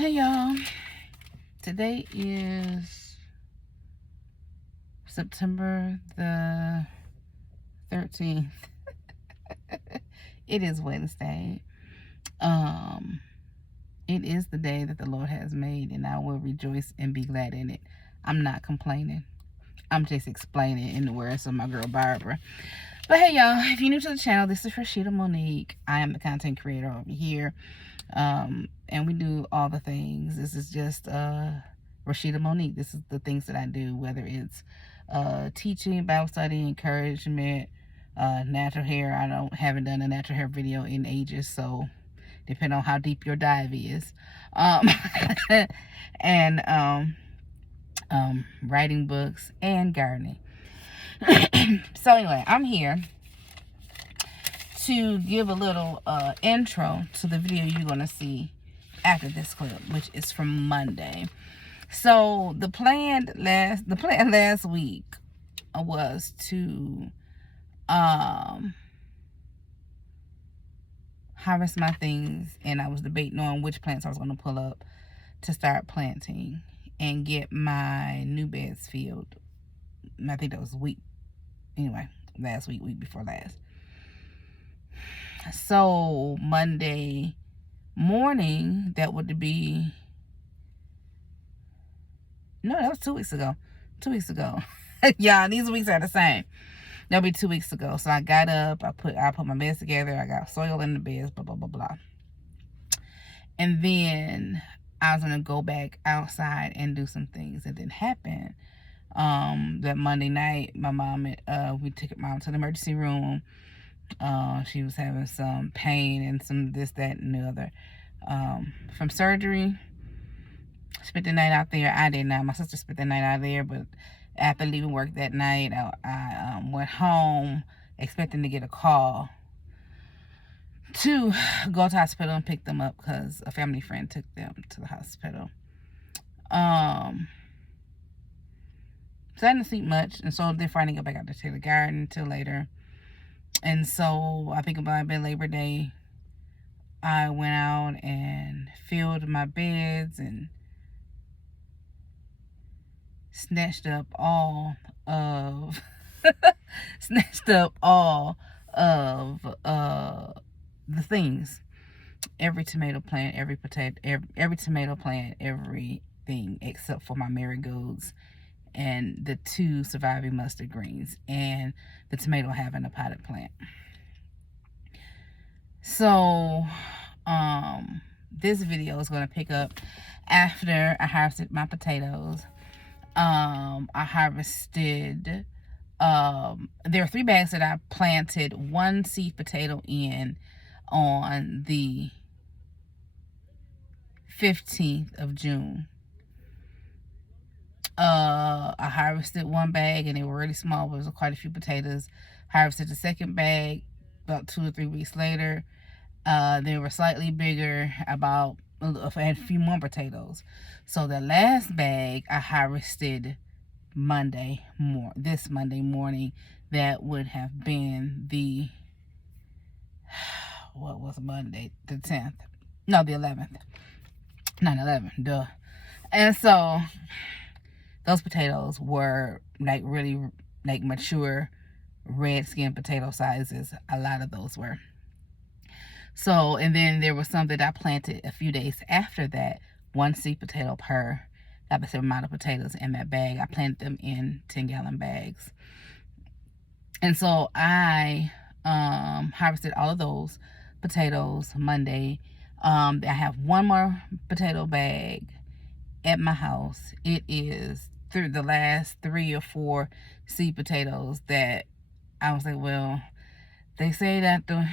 Hey y'all, today is September the 13th. It is Wednesday. It is the day that the Lord has made, and I will rejoice and be glad in it. I'm not complaining. I'm just explaining in the words of my girl Barbara. But hey y'all, if you're new to the channel, this is Roscheeta Monique. I am the content creator over here. And we do all the things. This is just Roscheeta Monique. This is the things that I do, whether it's teaching, Bible study, encouragement, natural hair. I haven't done a natural hair video in ages, so depending on how deep your dive is. And writing books and gardening. So anyway, I'm here to give a little intro to the video you're going to see after this clip, which is from Monday. So the plan last week was to harvest my things, and I was debating on which plants I was going to pull up to start planting and get my new beds filled. I think that was last week before last. So Monday morning, that was 2 weeks ago. 2 weeks ago. Yeah, these weeks are the same. That'll be 2 weeks ago. So I got up, I put my beds together, I got soil in the beds, blah, blah, blah, blah. And then I was gonna go back outside and do some things. It didn't happen. That Monday night, my mom, we took mom to the emergency room. She was having some pain and some this, that, and the other from surgery. Spent the night out there. I did not. My sister spent the night out there, but after leaving work that night, I went home expecting to get a call to go to the hospital and pick them up because a family friend took them to the hospital. So I didn't sleep much, and so therefore I didn't go back out to the garden until later. And so I think about Labor Day, I went out and filled my beds and snatched up all of the things. Every tomato plant, every tomato plant, everything except for my marigolds and the 2 surviving mustard greens and the tomato having a potted plant. So this video is going to pick up after I harvested my potatoes. I harvested there are 3 bags that I planted 1 seed potato in on the 15th of June. I harvested 1 bag and they were really small, but it was quite a few potatoes. Harvested the 2nd bag about 2 or 3 weeks later. They were slightly bigger, I had a few more potatoes. So the last bag I harvested this Monday morning. That would have been what was Monday? The 10th. No, the 11th. 9/11, duh. And so those potatoes were really mature red skin potato sizes. A lot of those were. So, and then there was some that I planted a few days after that. 1 seed potato per the same amount of potatoes in that bag. I planted them in 10-gallon bags. And so I harvested all of those potatoes Monday. I have 1 more potato bag at my house. It is through the last 3 or 4 seed potatoes that I was like, well, they say that to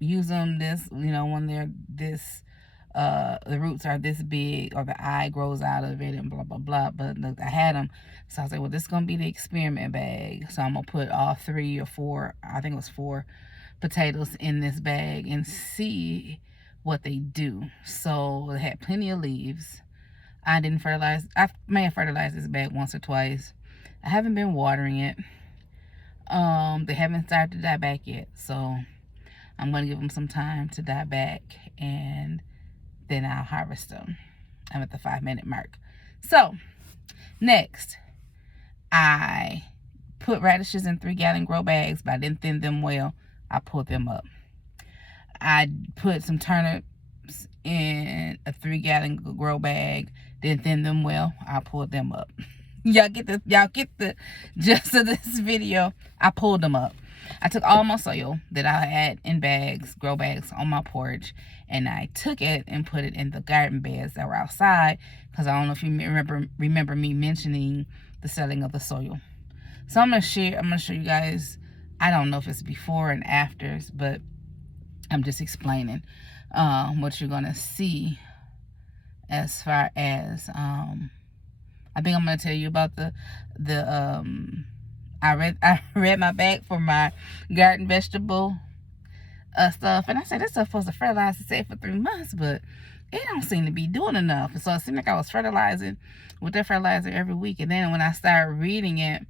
use them when they're this, the roots are this big or the eye grows out of it and blah, blah, blah. But look, I had them. So I was like, well, this is going to be the experiment bag. So I'm going to put all 3 or 4, I think it was 4 potatoes in this bag and see what they do. So it had plenty of leaves. I didn't fertilize. I may have fertilized this bag once or twice. I haven't been watering it. They haven't started to die back yet, so I'm going to give them some time to die back, and then I'll harvest them. I'm at the 5-minute mark. So next, I put radishes in 3-gallon grow bags, but I didn't thin them well. I pulled them up. I put some turnips in a 3-gallon grow bag, didn't thin them well. I pulled them up. Y'all get the gist of this video. I pulled them up. I took all my soil that I had in bags, grow bags on my porch, and I took it and put it in the garden beds that were outside, because I don't know if you remember me mentioning the selling of the soil. So I'm gonna show you guys. I don't know if it's before and afters, but I'm just explaining what you're gonna see as far as I think I'm gonna tell you about I read my bag for my garden vegetable stuff, and I said this stuff supposed to fertilize the seed for 3 months, but it don't seem to be doing enough. So it seemed like I was fertilizing with that fertilizer every week. And then when I started reading it,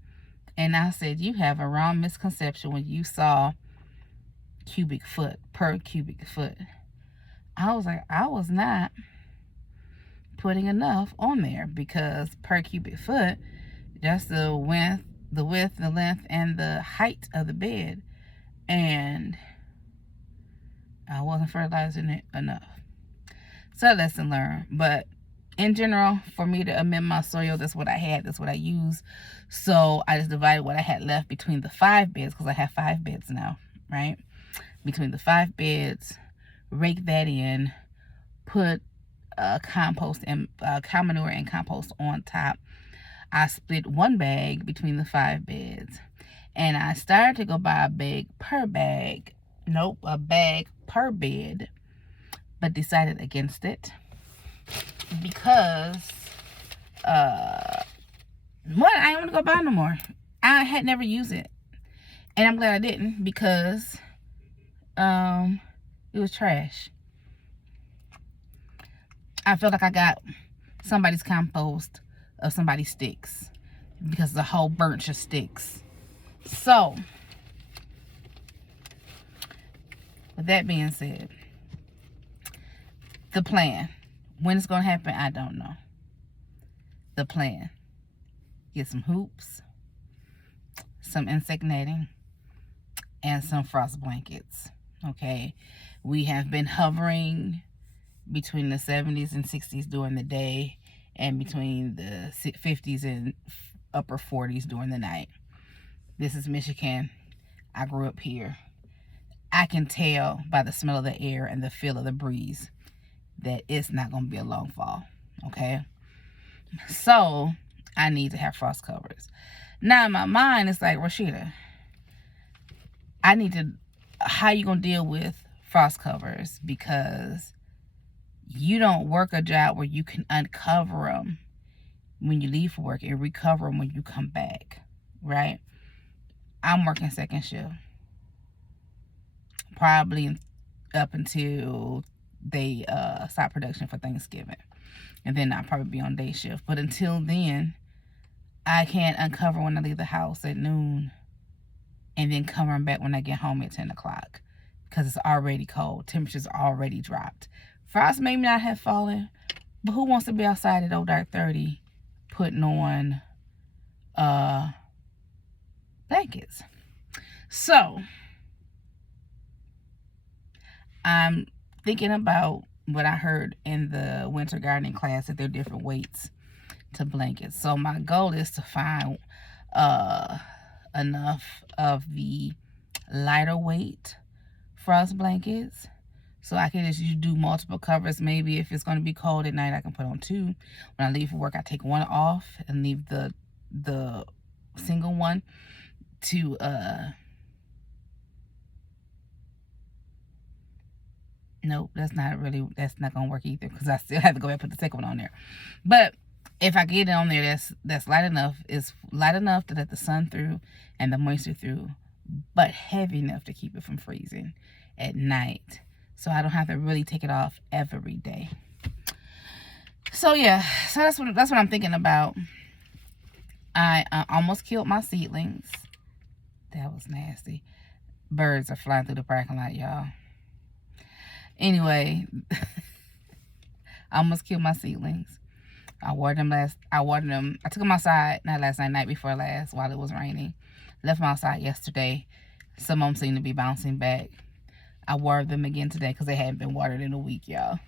and I said, you have a wrong misconception when you saw cubic foot per cubic foot. I was like, I was not putting enough on there, because per cubic foot, that's the width, the length, and the height of the bed, and I wasn't fertilizing it enough. So lesson learned. But in general, for me to amend my soil, that's what I had, that's what I used. So I just divided what I had left between the 5 beds, because I have 5 beds now, right? Between the 5 beds, rake that in, put compost and cow manure and compost on top. I split 1 bag between the 5 beds, and I started to go by a bag per bed, but decided against it, because I didn't want to go buy no more. I had never used it, and I'm glad I didn't, because it was trash. I felt like I got somebody's compost of somebody's sticks, because the whole bunch of sticks. So with that being said, the plan, when it's going to happen, I don't know. The plan: get some hoops, some insect netting, and some frost blankets. Okay, we have been hovering between the 70s and 60s during the day, and between the 50s and upper 40s during the night. This is Michigan. I grew up here. I can tell by the smell of the air and the feel of the breeze that it's not going to be a long fall, okay? So I need to have frost covers. Now in my mind, it's like, Roscheeta, how you going to deal with frost covers? Because you don't work a job where you can uncover them when you leave for work and recover them when you come back, right? I'm working second shift, probably up until they stop production for Thanksgiving, and then I'll probably be on day shift. But until then, I can't uncover when I leave the house at noon and then come back when I get home at 10 o'clock, because it's already cold. Temperatures already dropped. Frost may not have fallen, but who wants to be outside at dark 30 putting on blankets? So I'm thinking about what I heard in the winter gardening class, that there are different weights to blankets. So my goal is to find enough of the lighter weight frost blankets, so I can just do multiple covers. Maybe if it's going to be cold at night, I can put on 2. When I leave for work, I take 1 off and leave the single one to nope, that's not gonna work either, because I still have to go back and put the second one on there. But if I get it on there, that's light enough. It's light enough to let the sun through and the moisture through, but heavy enough to keep it from freezing at night, so I don't have to really take it off every day. So yeah, so that's what I'm thinking about. I almost killed my seedlings. That was nasty. Birds are flying through the parking lot, y'all. Anyway, I almost killed my seedlings. I took them outside, not last night, night before last, while it was raining. Left them outside yesterday. Some of them seem to be bouncing back. I watered them again today because they hadn't been watered in a week, y'all.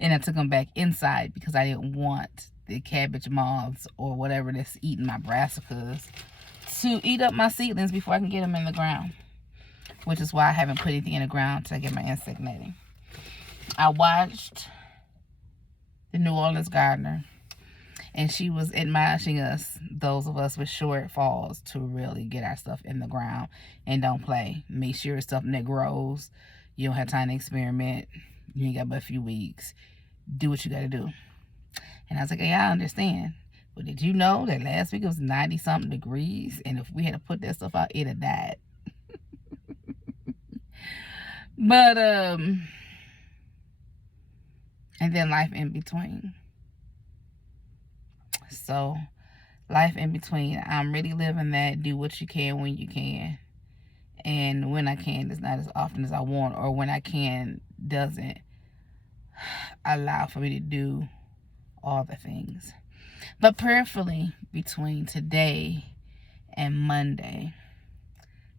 And I took them back inside because I didn't want the cabbage moths or whatever that's eating my brassicas to eat up my seedlings before I can get them in the ground. Which is why I haven't put anything in the ground till I get my insect netting. I watched the New Orleans gardener, and she was admonishing us, those of us with shortfalls, to really get our stuff in the ground and don't play. Make sure it's something that grows. You don't have time to experiment. You ain't got but a few weeks. Do what you got to do. And I was like, yeah, I understand. But did you know that last week it was 90-something degrees? And if we had to put that stuff out, it'd have died. But, and then life in between. So, life in between. I'm really living that. Do what you can when you can. And when I can, it's not as often as I want. Or when I can, doesn't allow for me to do all the things. But prayerfully, between today and Monday,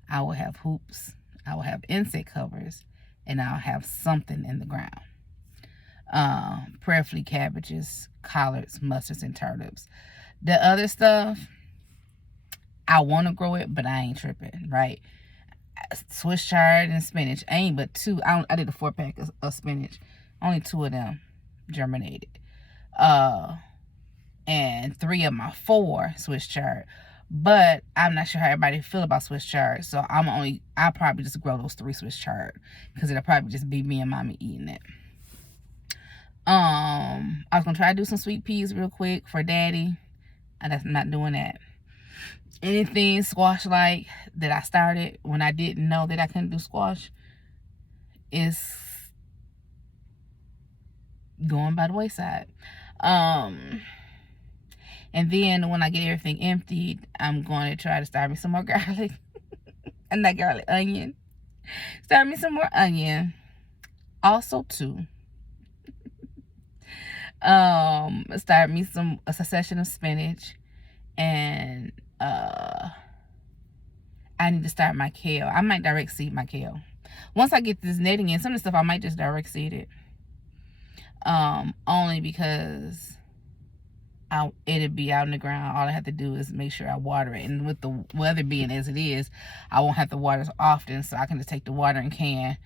I will have hoops, I will have insect covers, and I'll have something in the ground. Prayerfully cabbages, collards, mustards, and turnips. The other stuff, I want to grow it, but I ain't tripping, right? Swiss chard and spinach. I ain't but two. I did a 4-pack of spinach. Only 2 of them germinated. And 3 of my 4 Swiss chard. But I'm not sure how everybody feel about Swiss chard. So I'll probably just grow those 3 Swiss chard. Because it'll probably just be me and mommy eating it. I was going to try to do some sweet peas real quick for daddy. I'm not doing that. Anything squash-like that I started when I didn't know that I couldn't do squash is going by the wayside. And then when I get everything emptied, I'm going to try to start me some more garlic. And not garlic, onion. Start me some more onion. Also, too. Start me a succession of spinach. And I need to start my kale. I might direct seed my kale. Once I get this netting in, some of the stuff I might just direct seed it. Only because it'll be out in the ground. All I have to do is make sure I water it. And with the weather being as it is, I won't have to water as often, so I can just take the watering can.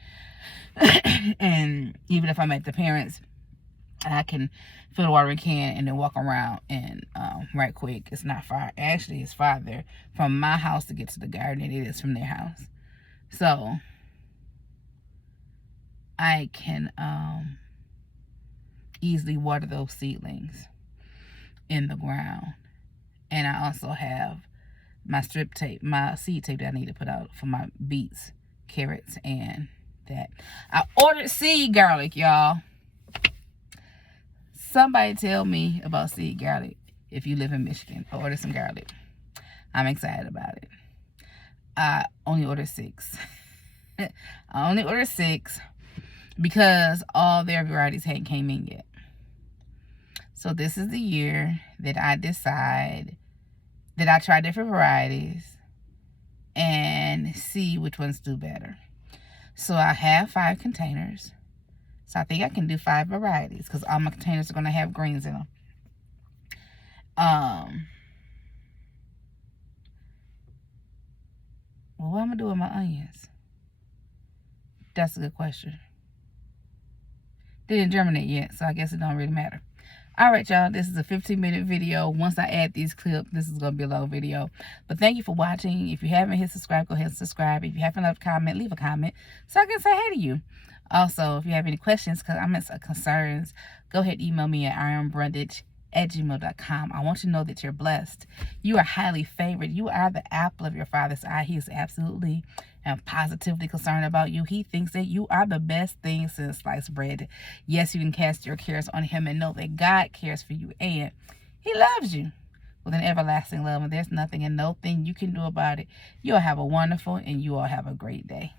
And even if I'm at the parents', I can fill the watering can and then walk around and right quick. It's not far. Actually, it's farther from my house to get to the garden than it is from their house. So I can easily water those seedlings in the ground. And I also have my strip tape, my seed tape that I need to put out for my beets, carrots, and that. I ordered seed garlic, y'all. Somebody tell me about seed garlic if you live in Michigan. I ordered some garlic. I'm excited about it. I only ordered 6. I only ordered 6 because all their varieties hadn't came in yet. So this is the year that I decide that I try different varieties and see which ones do better. So I have 5 containers. So I think I can do 5 varieties because all my containers are going to have greens in them. Well, what am I going to do with my onions? That's a good question. They didn't germinate yet, so I guess it don't really matter. All right, y'all, this is a 15-minute video. Once I add these clips, this is going to be a long video. But thank you for watching. If you haven't hit subscribe, go ahead and subscribe. If you haven't left a comment, leave a comment so I can say hey to you. Also, if you have any questions, comments, or concerns, go ahead and email me at ironbrundage@gmail.com. I want you to know that you're blessed. You are highly favored. You are the apple of your Father's eye. He is absolutely and positively concerned about you. He thinks that you are the best thing since sliced bread. Yes, you can cast your cares on him and know that God cares for you and he loves you with an everlasting love, and there's nothing and no thing you can do about it. You all have a wonderful and you all have a great day.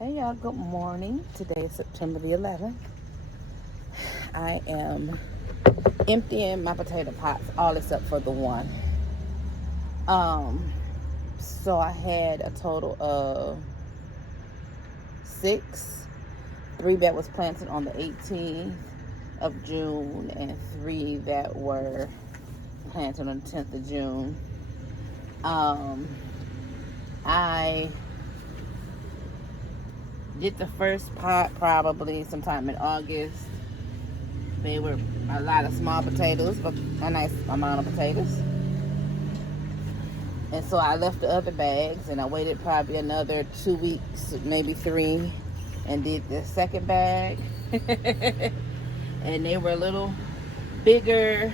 Hey y'all, good morning. Today is September the 11th. I am emptying my potato pots, all except for the one. Um, so I had a total of 6. 3 that was planted on the 18th of June and 3 that were planted on the 10th of June. I did the first pot probably sometime in August. They were a lot of small potatoes, but a nice amount of potatoes. And so I left the other bags and I waited probably another 2 weeks, maybe 3, and did the second bag. And they were a little bigger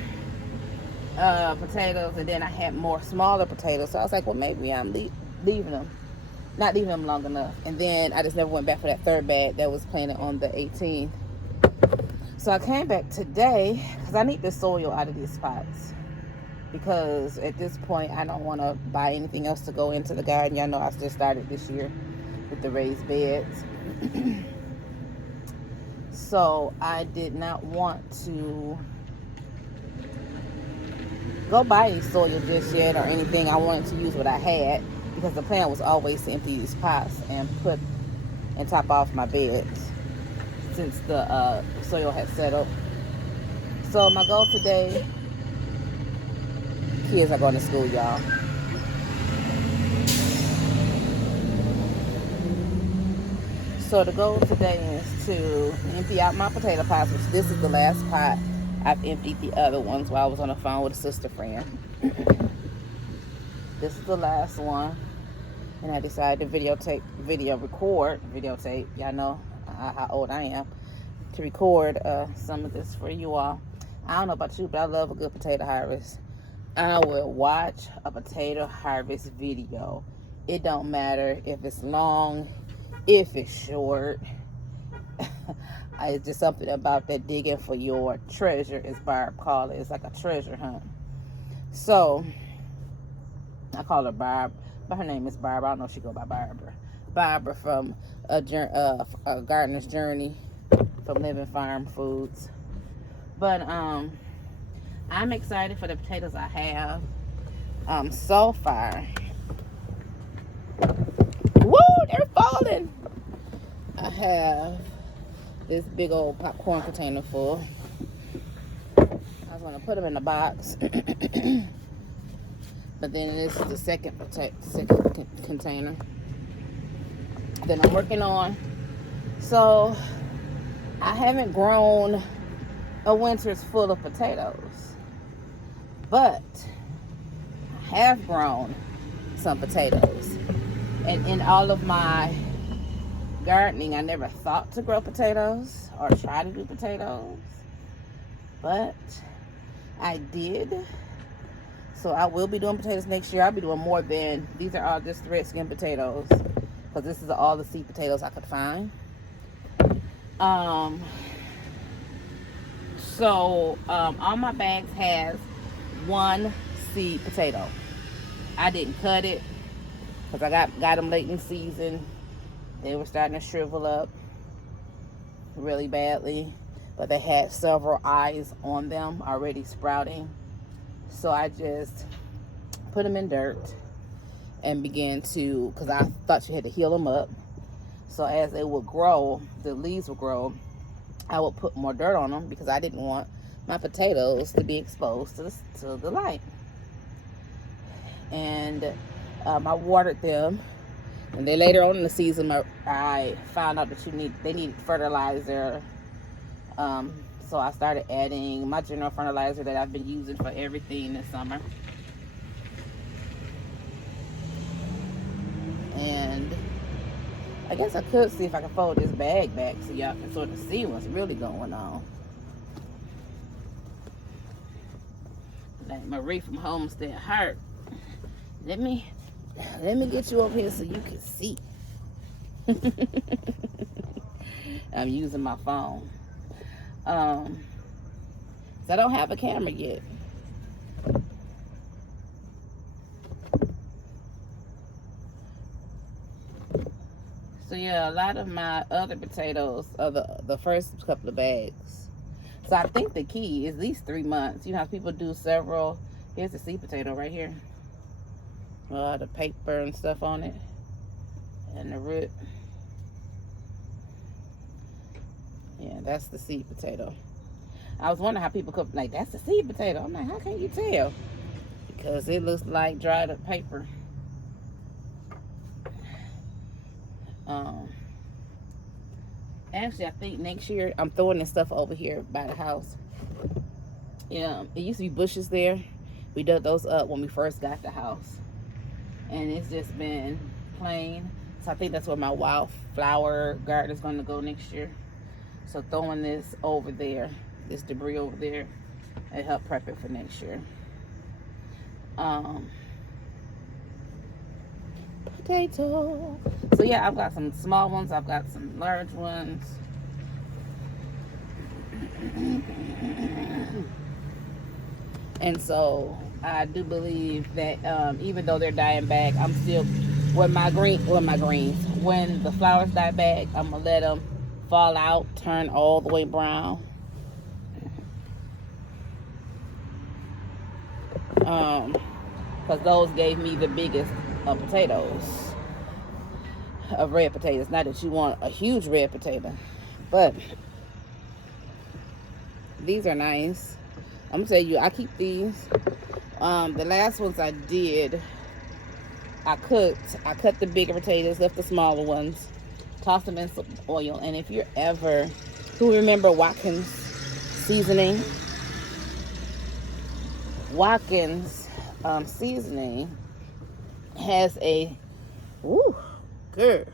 potatoes, and then I had more smaller potatoes. So I was like, well, maybe I'm leaving them. Not leaving them long enough. And then I just never went back for that third bag that was planted on the 18th. So I came back today because I need the soil out of these pots. Because at this point, I don't want to buy anything else to go into the garden. Y'all know I just started this year with the raised beds. So I did not want to go buy any soil just yet or anything. I wanted to use what I had because the plan was always to empty these pots and top off my beds since the soil had settled. So my goal today, kids are going to school, y'all. So the goal today is to empty out my potato pots, which this is the last pot. I've emptied the other ones while I was on the phone with a sister friend. This is the last one. And I decided to videotape. Y'all know how old I am. To record some of this for you all. I don't know about you, but I love a good potato harvest. I will watch a potato harvest video. It don't matter if it's long, if it's short. It's just something about that digging for your treasure, as Barb called it. It's like a treasure hunt. So I call her Barb, but her name is Barb. I don't know if she go by Barbara. Barbara from a Gardener's Journey from Living Farm Foods. But I'm excited for the potatoes I have so far. Woo, they're falling. I have this big old popcorn container full. I was going to put them in a box. But then this is the second container that I'm working on. So I haven't grown a winter's full of potatoes, but I have grown some potatoes. And in all of my gardening, I never thought to grow potatoes or try to do potatoes, but I did. So I will be doing potatoes next year. I'll be doing more than, these are all just red skin potatoes, because this is all the seed potatoes I could find. So all my bags has one seed potato. I didn't cut it because I got them late in the season. They were starting to shrivel up really badly, but they had several eyes on them already sprouting. So I just put them in dirt and began to, because I thought you had to heal them up. So as they would grow, the leaves would grow, I would put more dirt on them because I didn't want my potatoes to be exposed to the light. And I watered them. And then later on in the season, I found out that they needed fertilizer. So I started adding my general fertilizer that I've been using for everything this summer. And I guess I could see if I can fold this bag back so y'all can sort of see what's really going on. Like Marie from Homestead Heart. Let me get you over here so you can see. I'm using my phone. So I don't have a camera yet. So yeah, a lot of my other potatoes are the first couple of bags. So I think the key is at least 3 months. You know how people do several. Here's the seed potato right here. The paper and stuff on it, and the root. Yeah, that's the seed potato. I was wondering how people could, like, that's the seed potato. I'm like, how can you tell? Because it looks like dried up paper. Actually, I think next year I'm throwing this stuff over here by the house. Yeah, it used to be bushes there. We dug those up when we first got the house, and it's just been plain. So I think that's where my wildflower garden is going to go next year. So throwing this over there, this debris over there, it help prep it for next year. Potato. So yeah, I've got some small ones. I've got some large ones. And so I do believe that even though they're dying back, I'm still when the flowers die back, I'm gonna let them fall out, turn all the way brown. Because those gave me the biggest potatoes, of red potatoes. Not that you want a huge red potato, but these are nice. I'm gonna tell you, I keep these. The last ones I did, I cut the bigger potatoes, left the smaller ones, tossed them in some oil. And if you're ever, who remember Watkins seasoning? Watkins seasoning has a, ooh, good.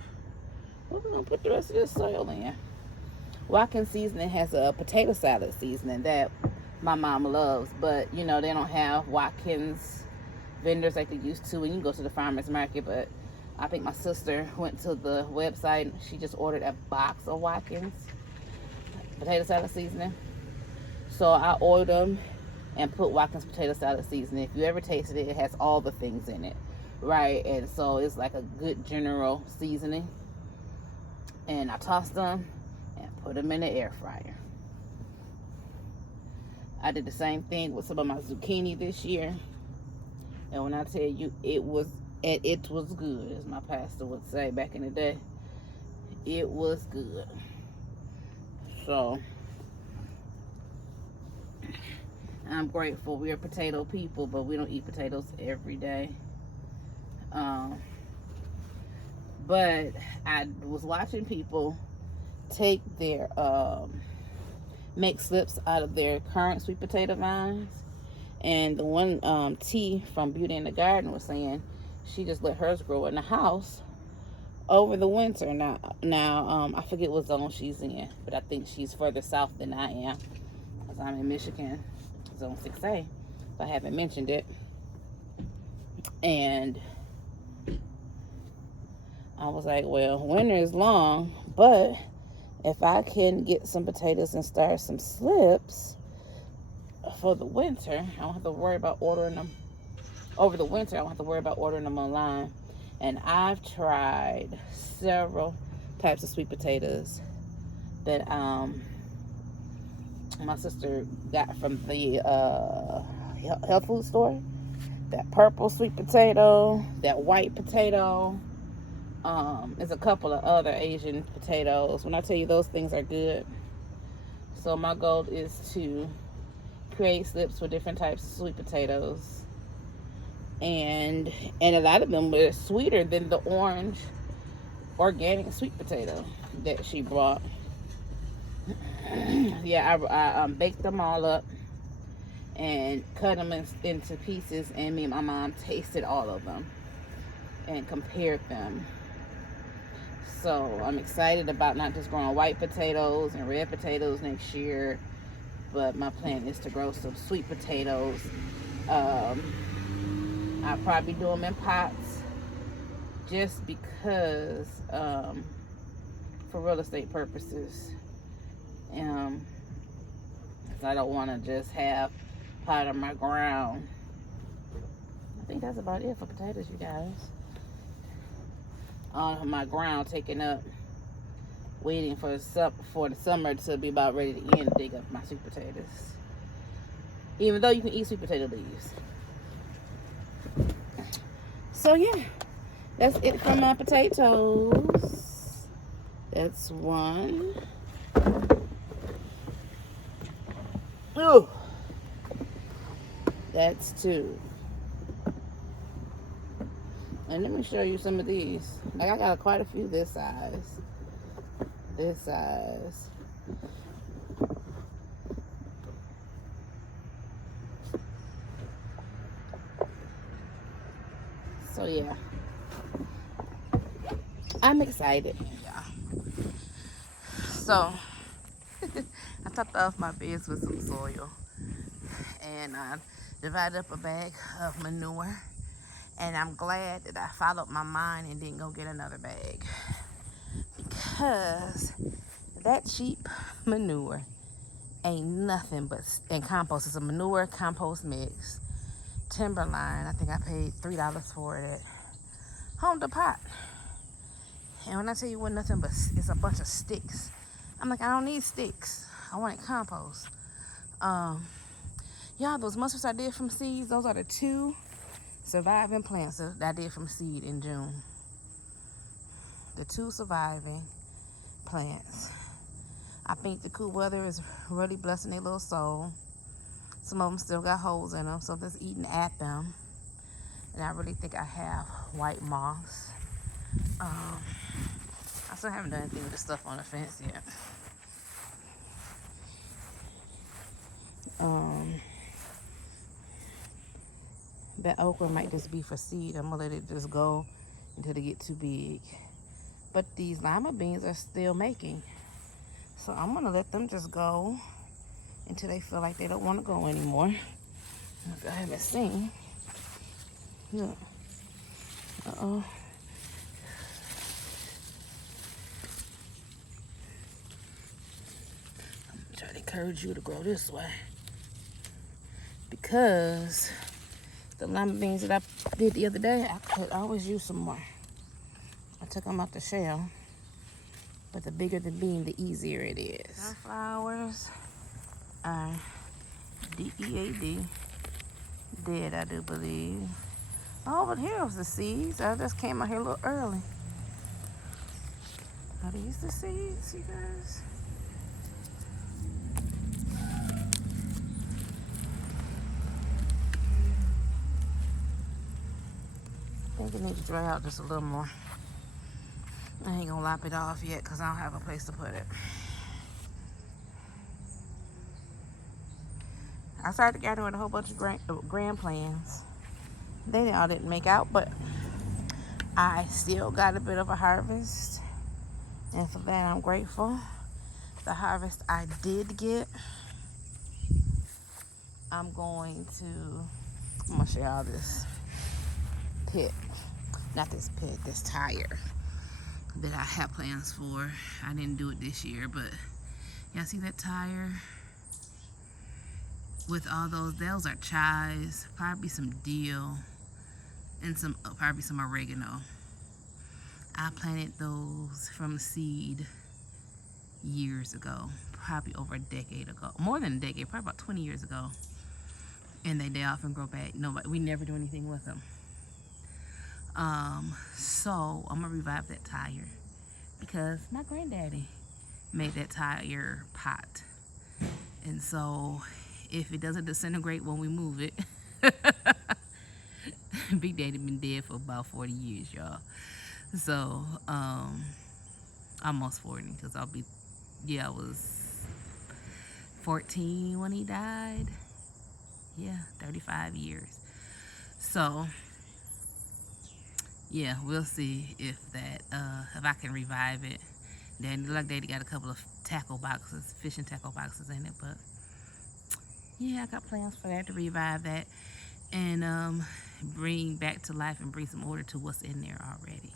We're gonna put the rest of this soil in. Watkins seasoning has a potato salad seasoning that my mom loves, but you know they don't have Watkins vendors like they used to, and you can go to the farmer's market. But I think my sister went to the website, she just ordered a box of Watkins potato salad seasoning. So I ordered them and put Watkins potato salad seasoning. If you ever tasted it, it has all the things in it, right? And so it's like a good general seasoning. And I tossed them and put them in the air fryer. I did the same thing with some of my zucchini this year, and when I tell you it was good, as my pastor would say back in the day, it was good. So I'm grateful. We're potato people, but we don't eat potatoes every day. But I was watching people take their make slips out of their current sweet potato vines, and the one T from Beauty in the Garden was saying she just let hers grow in the house over the winter. Now I forget what zone she's in, but I think she's further south than I am, because I'm in Michigan, zone 6A, if I haven't mentioned it. And I was like, well, winter is long, but if I can get some potatoes and start some slips for the winter, I don't have to worry about ordering them over the winter. I don't have to worry about ordering them online. And I've tried several types of sweet potatoes that my sister got from the health food store. That purple sweet potato, that white potato. There's a couple of other Asian potatoes. When I tell you those things are good. So my goal is to create slips for different types of sweet potatoes. And a lot of them were sweeter than the orange organic sweet potato that she brought. Yeah, I baked them all up and cut them into pieces, and me and my mom tasted all of them and compared them. So I'm excited about not just growing white potatoes and red potatoes next year, but my plan is to grow some sweet potatoes. I'll probably do them in pots just because for real estate purposes. Because I don't want to just have pot on my ground. I think that's about it for potatoes, you guys. on my ground taken up, waiting for the summer to be about ready to end to dig up my sweet potatoes. Even though you can eat sweet potato leaves. So yeah, that's it for my potatoes. That's one. Ooh. That's two. And let me show you some of these. Like, I got quite a few this size. This size. So yeah, I'm excited. Yeah. So I topped off my beds with some soil, and I divided up a bag of manure. And I'm glad that I followed my mind and didn't go get another bag, because that cheap manure ain't nothing but, and compost. It's a manure compost mix. Timberline, I think I paid $3 for it at Home Depot. And when I tell you what, nothing but, it's a bunch of sticks. I'm like, I don't need sticks. I want it compost. Y'all, those mustards I did from seeds, those are the 2 surviving plants that I did from seed in June. The 2 surviving plants. I think the cool weather is really blessing their little soul. Some of them still got holes in them, so that's eating at them. And I really think I have white moss. I still haven't done anything with the stuff on the fence yet. That okra might just be for seed. I'm gonna let it just go until they get too big. But these lima beans are still making. So I'm gonna let them just go until they feel like they don't want to go anymore. If I haven't seen. Look. Uh-oh. I'm gonna try to encourage you to grow this way, because the lima beans that I did the other day, I could always use some more. I took them out the shell, but the bigger the bean, the easier it is. Sunflowers are DEAD, dead, I do believe. Oh, but here's the seeds. I just came out here a little early. Are these the seeds, you guys? I think it needs to dry out just a little more. I ain't gonna lop it off yet because I don't have a place to put it. I started gathering a whole bunch of grand plans. They all didn't make out, but I still got a bit of a harvest, and for that I'm grateful. The harvest I did get, I'm gonna show y'all this pit. Not this pit, this tire that I have plans for. I didn't do it this year, but y'all see that tire? With all those are chives, probably some dill, and probably some oregano. I planted those from seed years ago, probably over a decade ago, more than a decade, probably about 20 years ago. And they often grow back. We never do anything with them. So I'm gonna revive that tire because my granddaddy made that tire pot. And so if it doesn't disintegrate when we move it, Big Daddy been dead for about 40 years, y'all. So, almost 40, because I was 14 when he died. Yeah, 35 years. So, yeah, we'll see if I can revive it. Daddy got a couple of fishing tackle boxes in it, but yeah, I got plans for that, to revive that and bring back to life and bring some order to what's in there already.